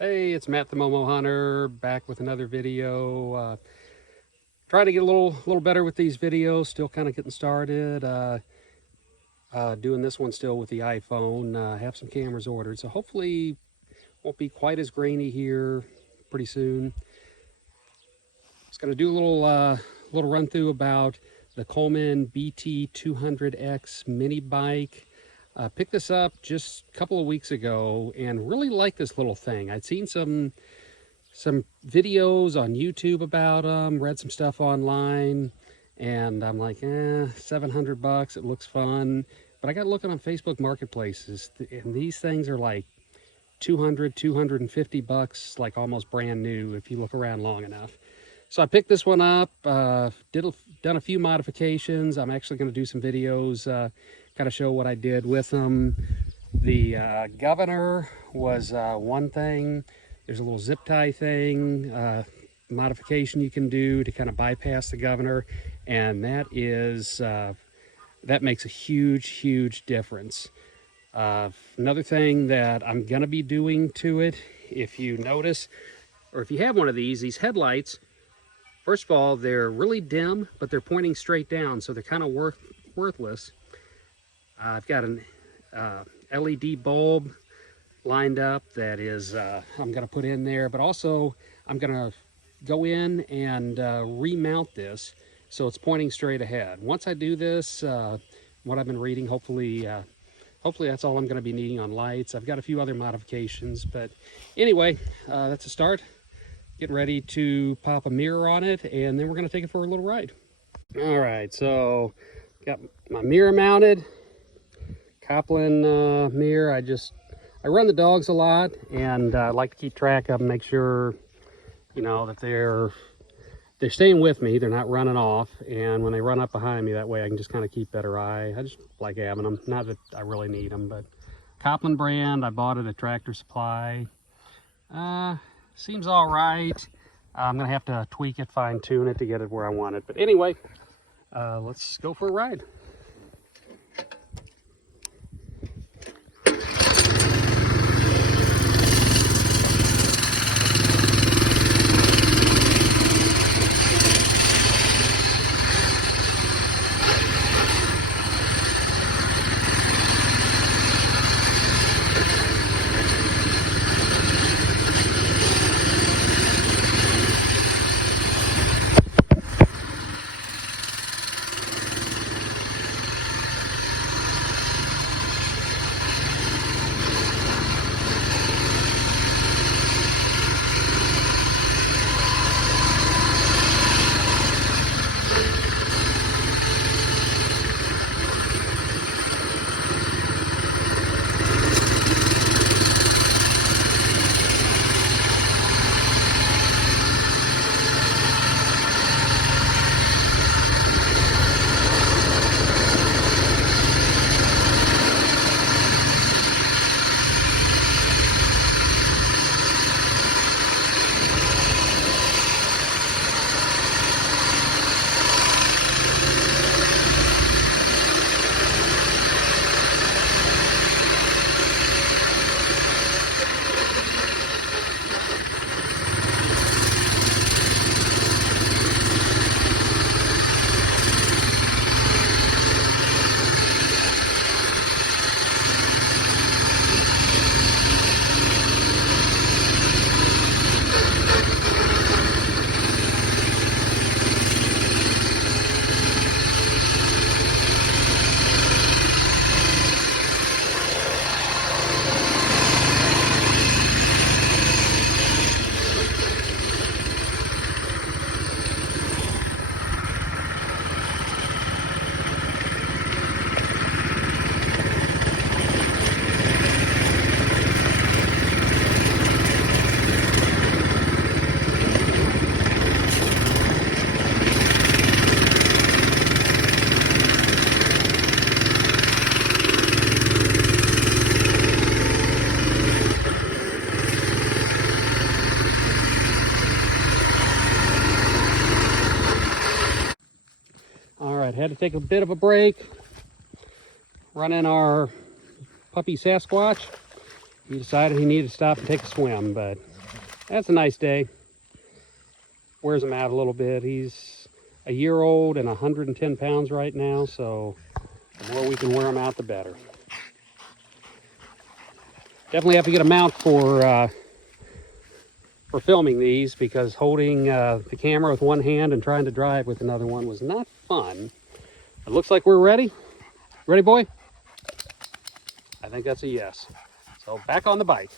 Hey, it's Matt the Momo Hunter back with another video. Trying to get a little better with these videos. Still kind of getting started. Doing this one still with the iPhone. Have some cameras ordered, so hopefully won't be quite as grainy here pretty soon. Just gonna do a little run through about the Coleman BT200X mini bike. Picked this up just a couple of weeks ago and really like this little thing. I'd seen some videos on YouTube about them, read some stuff online, and I'm like, $700, it looks fun. But I got looking on Facebook marketplaces, and these things are like $250, like almost brand new if you look around long enough. So I picked this one up, done a few modifications. I'm actually going to do some videos, kind of show what I did with them. The governor was one thing. There's a little zip tie thing, modification you can do to kind of bypass the governor, and that makes a huge difference. Another thing that I'm going to be doing to it, if you notice, or if you have one of these headlights, first of all, they're really dim, but they're pointing straight down, so they're kind of worthless. I've got an LED bulb lined up that is I'm going to put in there, but also I'm going to go in and remount this so it's pointing straight ahead. Once I do this, what I've been reading, hopefully that's all I'm going to be needing on lights. I've got a few other modifications, but anyway, that's a start. Getting ready to pop a mirror on it, and then we're going to take it for a little ride. All right, so got my mirror mounted, Copeland mirror. I run the dogs a lot, and I like to keep track of them, make sure, you know, that they're staying with me, they're not running off, and when they run up behind me, that way I can just kind of keep better eye. I just like having them, not that I really need them, but Copeland brand, I bought it at Tractor Supply. Seems all right. I'm gonna have to tweak it, fine tune it to get it where I want it, but anyway, let's go for a ride. Had to take a bit of a break, running our puppy Sasquatch. He decided he needed to stop and take a swim, but That's a nice day. Wears him out a little bit. He's a year old and 110 pounds right now, so the more we can wear him out, the better. Definitely have to get a mount for filming these, because holding the camera with one hand and trying to drive with another one was not fun. It looks like we're ready. Ready, boy? I think that's a yes. So back on the bike.